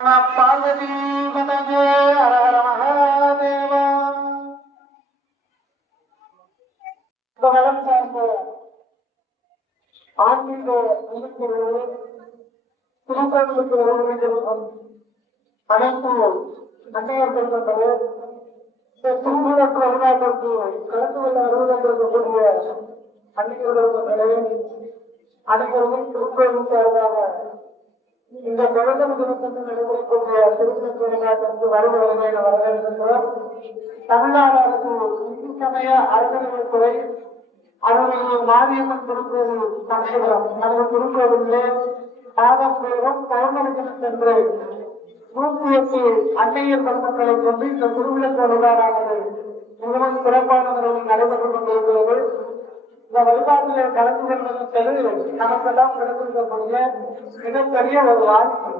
பார்வதி பதவே ஹரஹர மகாதேவா. சார்ந்த ஆன்மீக அமைப்புகளே, திருக்கோவிலுக்கு வருகின்ற அனைத்து அன்னையர் பெருமக்களே, இந்த திருவிழாக்கு வருடாக்களுக்கு கலந்து கொள்ள வருவதற்கக்கூடிய அன்னையர் பெருமக்களே, அனைவரும் திருக்கோவில் சார்பாக இந்த குழந்தை தினத்தன்று நடைபெறக்கூடிய திருமண திருநாட்டிற்கு வருவதை வரவேற்கின்றோம். தமிழ்நாடு அரசு இந்து சமய அறநிலையத்துறை அதனுடைய மாரியம்மன் திருக்கோவில் சமயபுரம் நமது திருக்கோவிலே மாதந்தோறும் பௌர்ணமி தினத்தன்று 108 அன்னையர் பெருமக்களை கொண்டு இந்த திருவிழா விழாவானது மிகவும் சிறப்பான முறையில் நடைபெற்றுக் கொண்டிருக்கிறது. இந்த வழிபாட்டிலே கலந்து கொள்வது நமக்கெல்லாம் கிடைத்திருக்கக்கூடிய மிகப்பெரிய ஒரு வாய்ப்பு.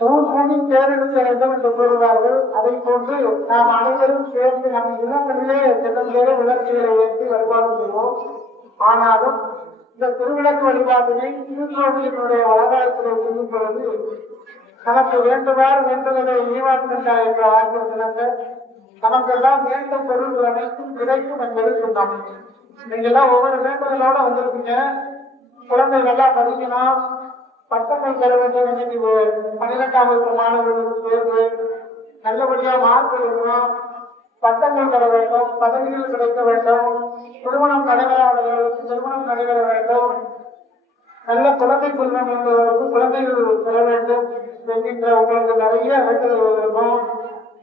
ஊர்கூடி தேர்ந்தெடுக்க வேண்டும் என்று கூறுவார்கள். அதை போன்று நாம் அனைவரும் சேர்ந்து நம் இல்லங்களிலே தினந்தோறும் விளக்குகளை ஏற்றி வழிபாடு செய்வோம். ஆனாலும் இந்த திருவிளக்கு வழிபாட்டினை திருக்கோவிலினுடைய வளகாலத்திலே செய்யும் பொழுது நமக்கு வேண்டுமாறு வேண்டுதலை ஈவாக்குண்டா என்ற ஆகியோர் நமக்கெல்லாம் வேண்டும் பொருள்கள் அனைத்தும் கிடைக்கும் என்பது சொன்னோம். நீங்க எல்லாம் ஒவ்வொரு வேண்டுதலோட வந்திருக்கீங்க. குழந்தைகள் எல்லாம் படிக்கணும், பட்டங்கள் பெற வேண்டும். 12ஆம் வகுப்பு மாணவர்களுக்கு தேர்வு நல்லபடியா மார்க் எடுக்கணும், பட்டங்கள் பெற வேண்டும், பதவிகள் கிடைக்க வேண்டும், திருமணம் நடைபெறாதவர்களுக்கு திருமணம் நடைபெற வேண்டும், நல்ல குழந்தை செல்வம் என்பதற்கு குழந்தைகள் பெற வேண்டும் என்கின்ற உங்களுக்கு நிறைய வேண்டுதல்கள் இருக்கும்.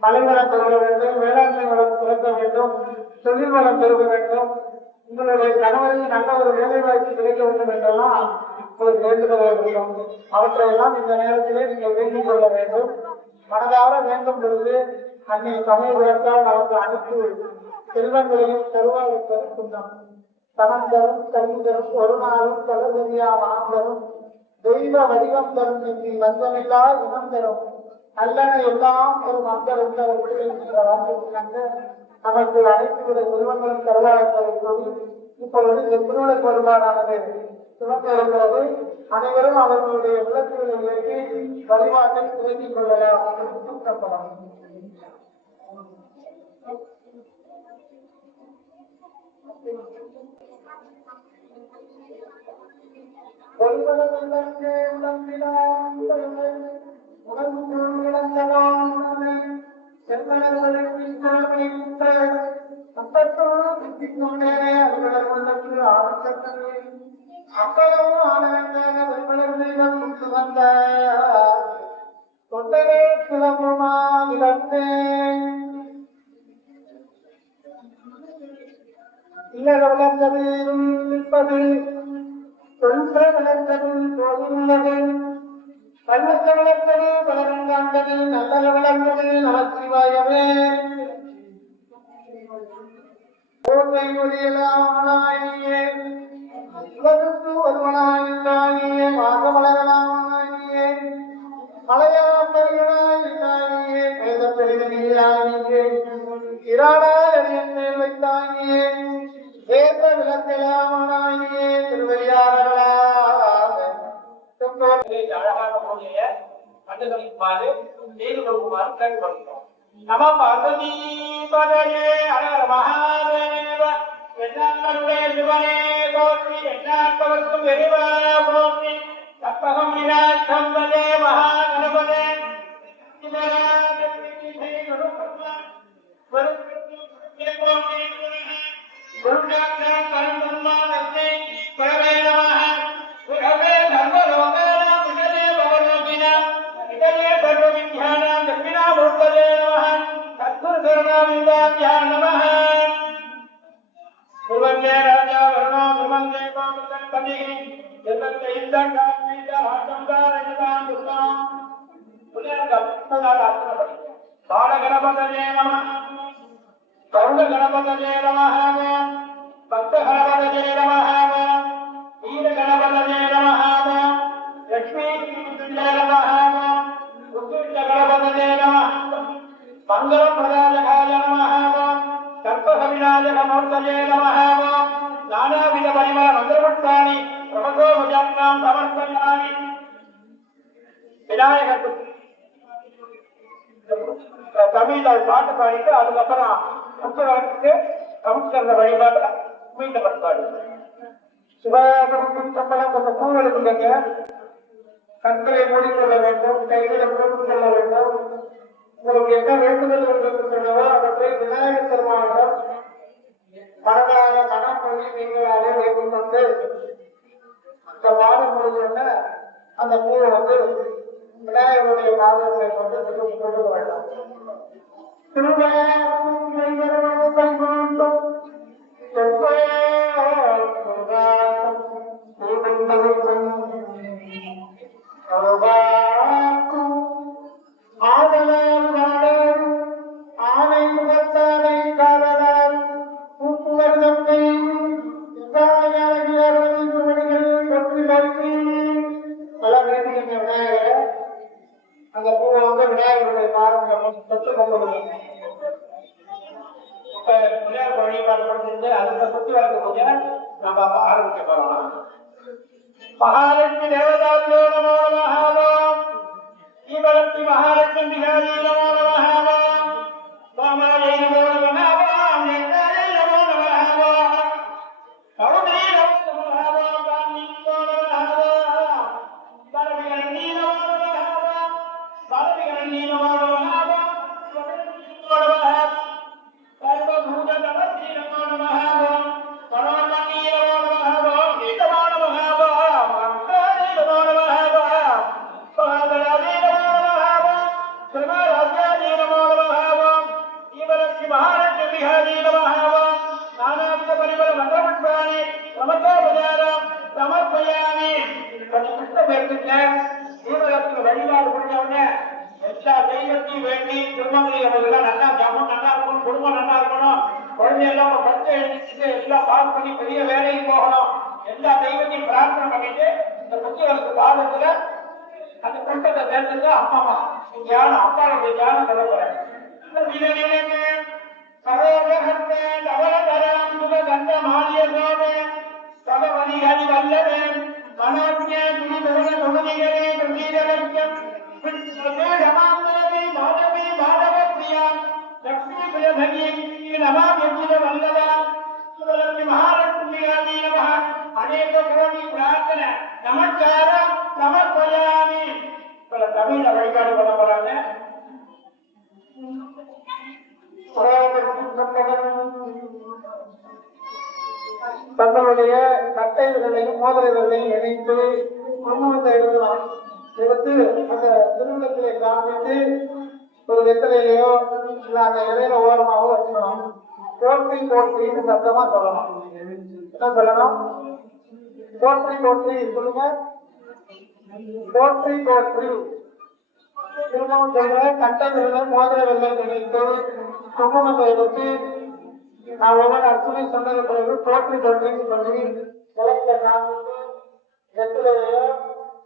மலை வளம் பெருக வேண்டும், வேளாண்மை வளம் சிறக்க வேண்டும், தொழில் வளம் பெருக வேண்டும், உங்களுடைய கணவருக்கு நல்ல ஒரு வேலை வாய்ப்பு கிடைக்க வேண்டும் என்றெல்லாம் உங்களுக்கு வேண்டுதல் இருக்கும். அவற்றையெல்லாம் இந்த நேரத்திலே நீங்கள் வேண்டிக் கொள்ள வேண்டும். மனதார வேண்டும் பொழுது அன்னை சமயபுரத்தால் நமக்கு அனைத்து செல்வங்களையும் தருவாக தருகின்றோம். தனம் தரும், கல்வி தரும், ஒரு நாளும் தொடர்பெரியா மனம் தரும், தெய்வ வடிவம் தரும் என்று வந்தமில்லா இனம் தரும், நல்லன எல்லாம் ஒரு மக்கள் இருந்தவர்கள் என்ற வார்த்தை நமக்கு அனைத்து வித செல்வங்களும் தருவார்கள் சொல்லி இப்பொழுது இந்த திருவிழா வருமானது துவங்க இருக்கிறது. அனைவரும் அவர்களுடைய விளக்குகளை ஏற்றி வழிபாட்டை துவங்கிக் கொள்ளலாம். பல்வத்த விளக்கது பலரங்காண்டது நல்ல விளக்கது நமச்சிவாயவே. கோட்டை ஒளியலாமனாயே உலகுக்கு ஒருவனாயினாயே மாதமலரலாமனாயே மலையாளம் பெருகனாயினாயே வேத பெருகனாயே இரானாய் அடியன் மேல் வைத்தாயே வேத விளக்கலாமனாயே திருவையாளர்களா அழகான மொழியை கண்டுகளிக்குமாறு செய்து கொடுக்குமாறு கேட்டுக்கொள்கிறோம். நம பார்வதி பதவே ஹரஹர மகாதேவ. எண்ணங்களுடைய சிவனே போற்றி, எண்ணாட்டவர்க்கும் எரிவா போற்றி, கற்பகம் விநாசம் வதே மகாகணபதே கணபதே நம, கருண கணபதே நம, பக்த கணபதே நம, வீர கணபதே நம, லட்சுமி நம, உத்கிருஷ்ட கணபதே நம, மங்கள பிரதாயகாய நம, கற்பக விநாயக மூர்த்தயே நம, நானாவித பரிமள மந்திரபுஷ்பாணி பிரபதோ முஜானாம் சமர்ப்பயாமி. விநாயகர் தமிழ்ல பாட்டு பாடிட்டு அதுக்கப்புறம் புத்தகத்துக்கு சமஸ்கிருத வழிபாடு மீண்டும் பாடு சிவகணத்தின் சம்பளம் கொஞ்சம் பூ எடுத்துக்கங்க. கண்களை மூடிக்கொள்ள வேண்டும், கைகளை மூடிக் கொள்ள வேண்டும். உங்களுக்கு என்ன வேண்டுதல் என்று சொல்லவோ அவற்றை விநாயகர் பெருமானிடம் மனதார மனமொழி நீங்களாலே வேண்டிக் கொண்டு இந்த பாடம் முடிஞ்ச அந்த பூவை விநாயகருடைய பாதங்களை கொண்டு கொடுக்க வேண்டும். ஆனை முகத்தானை காதலால் பூப்புவர்ணத்தை விநாயகர் அந்த பூவை விநாயகருடைய பாதங்களை தொட்டு கொண்டு இப்ப விநாயகர் வழிபாடு முடிஞ்சிருந்து அதுக்கு சுத்தி வரக்கூடிய நம்ம ஆரம்பிக்க போறோம். மகாலட்சுமி தேவதாசியோ நமோ நமஹாவாம். ஸ்ரீவலட்சுமி மகாலட்சுமி பிகாரி நமோ நமஹாவாம். சோமாயை நமோ நமஹாவாம். நேதாயை நமோ நமஹாவாம். கௌதரி நமோ நமஹாவாம். காந்தி நமோ நமஹாவாம். பரவிகரணி நமோ நமஹாவாம். பரவிகரணி நமோ நமஹாவாம். நமோ நமஹாவாம். சர்வபூத நமஸ்ரீ நமோ நமஹாவாம். பரமணி நமோ நமஹாவாம். நமோ நமஹாவாம். அங்காரி நமோ நமஹாவாம். பகவதி நமோ நமஹாவாம். சிவராஜ்யாதி நமோ நமஹாவாம். ஸ்ரீவலட்சுமி மகாலட்சுமி பிகாரி நமஹாவாம். நானாவித பரிமள மந்திரபுஷ்பாணி சமர்ப்பயாமி சமர்ப்பயாமி. கொஞ்சம் புஷ்பம் எடுத்துக்க. ஸ்ரீவலட்சுமி வழிபாடு முடிஞ்சவனே எல்லா தெய்வத்தையும் வேண்டி திருமங்கலி அவர்கள் நல்லா ஜாமம் நல்லா இருக்கணும், குடும்பம் நல்லா இருக்கணும், குழந்தையெல்லாம் பரிசை எழுதிட்டு எல்லாம் பாஸ் பண்ணி பெரிய வேலைக்கு போகணும், எல்லா தெய்வத்தையும் பிரார்த்தனை பண்ணிட்டு இந்த புத்தகத்துக்கு பாதத்துல அந்த புத்தகத்தை சேர்த்துட்டு அம்மா தியானம் அப்பாவுடைய தியானம் சொல்ல போறேன். பகவதி ஹரி வல்லவன் மனோஜ்ய துணிதவன தொழுதிகளே பிரதீரலட்சம் ரமாந்தேவி மாதவி மாதவ பிரியா லட்சுமி பிரியதனி நமாம் யஜ்ஜித வல்லவா சிவலட்சுமி மகாலட்சுமி ஆதி நமஹ. அநேக கோடி பிரார்த்தனை நமஸ்காரம் சமர்ப்பயாமி. பல தமிழ வழிபாடு பண்ண போறாங்க. தங்களுடைய கட்டை விரலையும் மோதிர விரலையும் இணைத்து குங்குமத்தை எழுதலாம். எடுத்து அந்த திருவிழத்திலே காமிட்டு ஒரு வெத்தலையிலையோ இல்ல அந்த இலையில ஓரமாவோ வச்சுக்கணும். போற்றி போற்றின்னு சத்தமா சொல்லணும். என்ன சொல்லணும்? போற்றி போற்றி சொல்லுங்க. போற்றி போற்றி. திரும்பவும் சொல்ற கட்டை விரலை மோதிர விரலை இணைத்து குங்குமத்தை எடுத்து நான் ஒவ்வொரு அர்த்தமே சொன்னது பிறகு போற்றி போற்றின்னு சொல்லி விளக்க காமிட்டு வெற்றிலையோ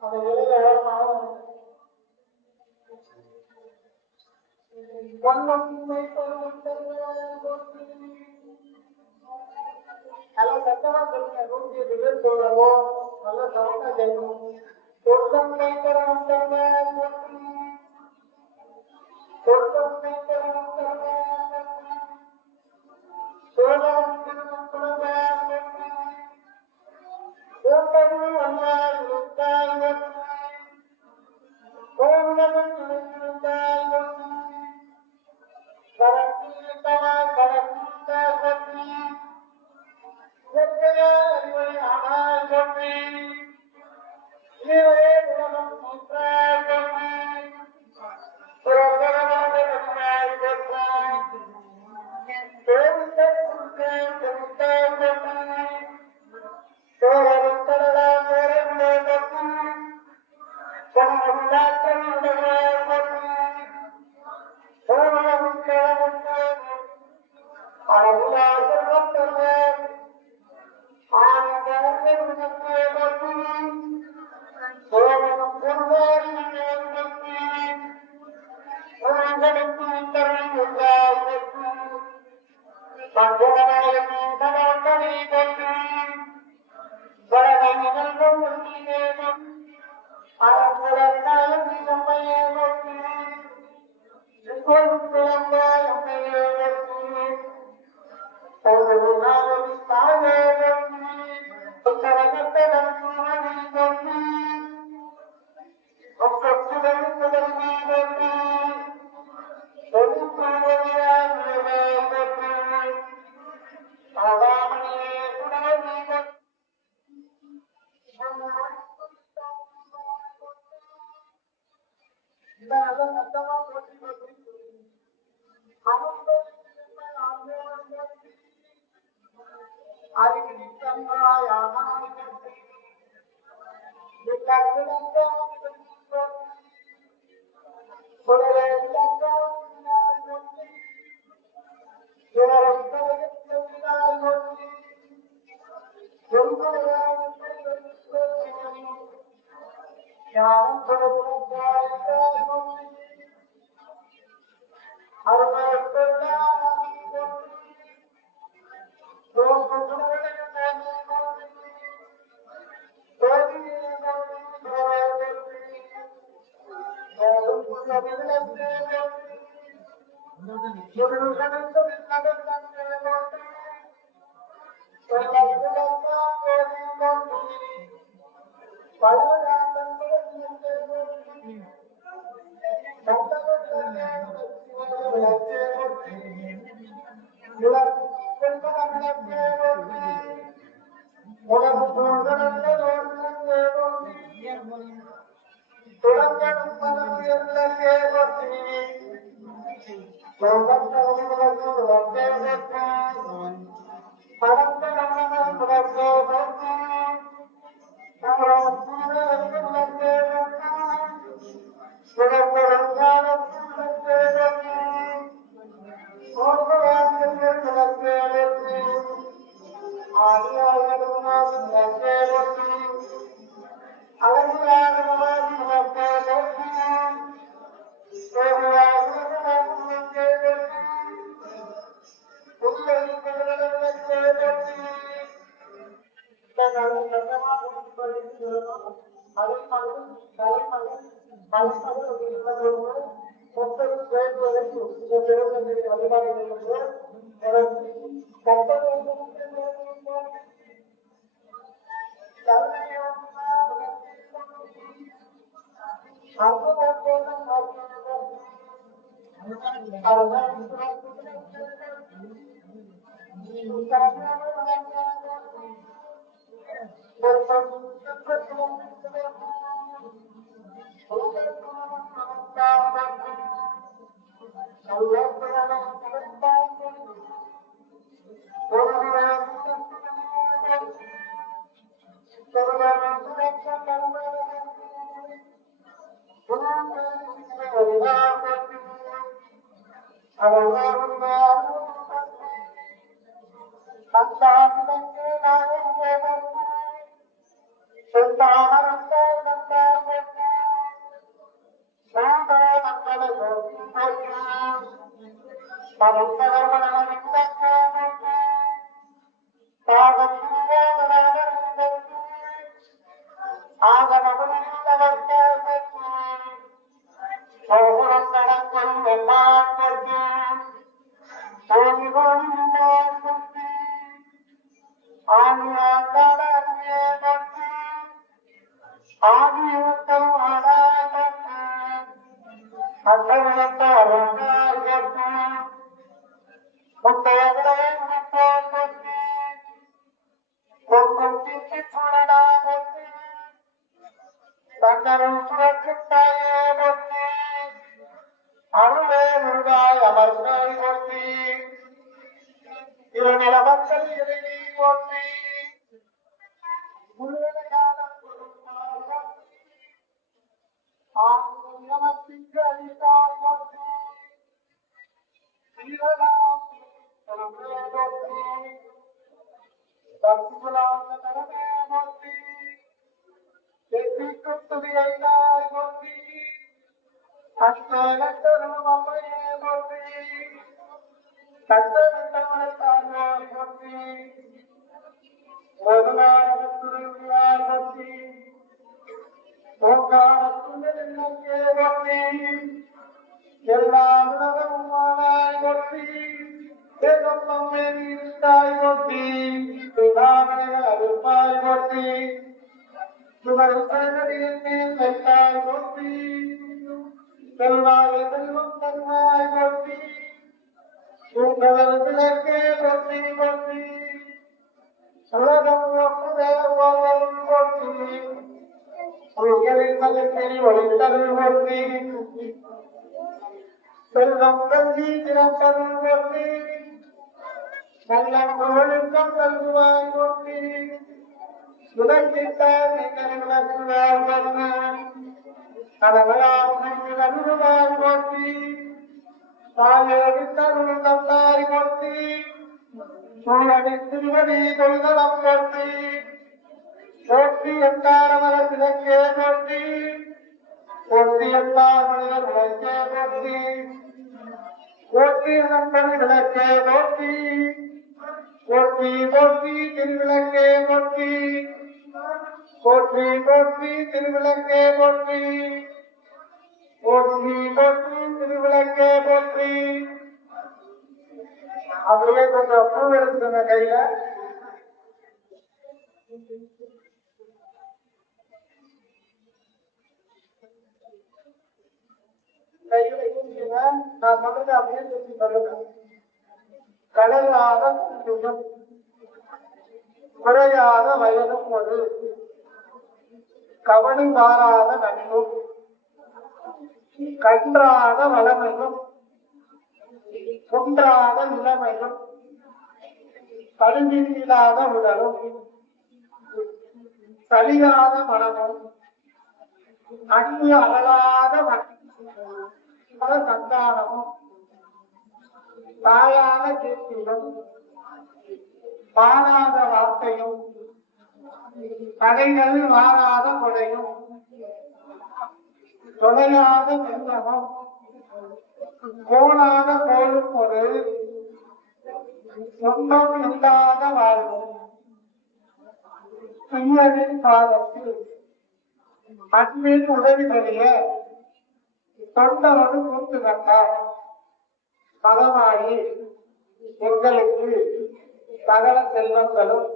அந்த இலையில ஓரமாகவும் நல்லா சத்தமா சொல்லுங்க. 108 பேர் சொல்றவோ நல்ல சத்தமா கேட்கணும். இந்த நல்ல சத்தமா போட்டி போட்டி ஒளித்தருள் போற்றி செல்வம் கல்வி திறப்பருள் போற்றி நல்ல ஒழுக்கம் கல்வாய் போற்றி உலகிட்ட நீங்கள் விளக்குவாய் போற்றி கடவுளா உனக்கு நல்குவாய் போற்றி தாயோடு தருள் தந்தாய் போற்றி சூழடி திருவடி கொள்கலம் போற்றி போற்றி எட்டாரமர விளக்கே போற்றி போற்றி எட்டார் மனிதர் விளக்கே போற்றி போற்றி நம்பர் விளக்கே போற்றி போற்றி போற்றி திருவிளக்கே போற்றி போற்றி போற்றி திருவிளக்கே போற்றி போற்றி போற்றி திருவிளக்கே போற்றி. அப்படியே கொஞ்சம் பூ எடுத்துங்க கையில. கையில யூசிங்க. நான் சொல்றது அப்படியே சொல்லி சொல்லுங்க. கலையாத குன்றும் குறையாத வயதும் ஒரு கவனி மாறாத நட்பும் கன்றாத வளமையும் குன்றாத நிலைமையும் கருவில்லாத உடலும் சலியாத மனமும் அன்பு அகலாத சந்தானமும் தாயான கீர்த்தியும் பாராத வார்த்தையும் கடைகள் வாராத கொடையும் தொலையாத நெஞ்சமும் கோணாத கோலும் ஒரு சொந்தம் இல்லாத வாழ்வும் துயரின் காலத்தில் அன்பின் உதவி பெரிய தொண்டரோடு கூத்து கண்டார் மகமாயி எங்களுக்கு சகல செல்வங்களும்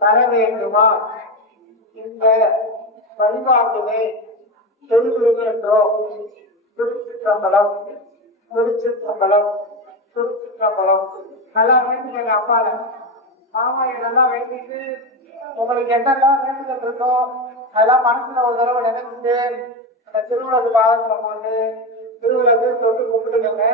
தர வேண்டுமா இந்த வழிபாட்டினை செய்திருக்கின்றோம். திருச்சிற்றம்பலம் திருச்சிற்றம்பலம் திருச்சிற்றம்பலம். நல்லா வேண்டிக்கங்க. அப்பால மாமா இதெல்லாம் வேண்டிட்டு உங்களுக்கு என்னெல்லாம் வேண்டுதல் இருக்கோ அதெல்லாம் மனசுல ஒரு தடவை நினைச்சிட்டு அந்த திருவிழாக்கு பாதத்துல போட்டு திருவிழாக்கு தொட்டு கும்பிட்டுக்கங்க.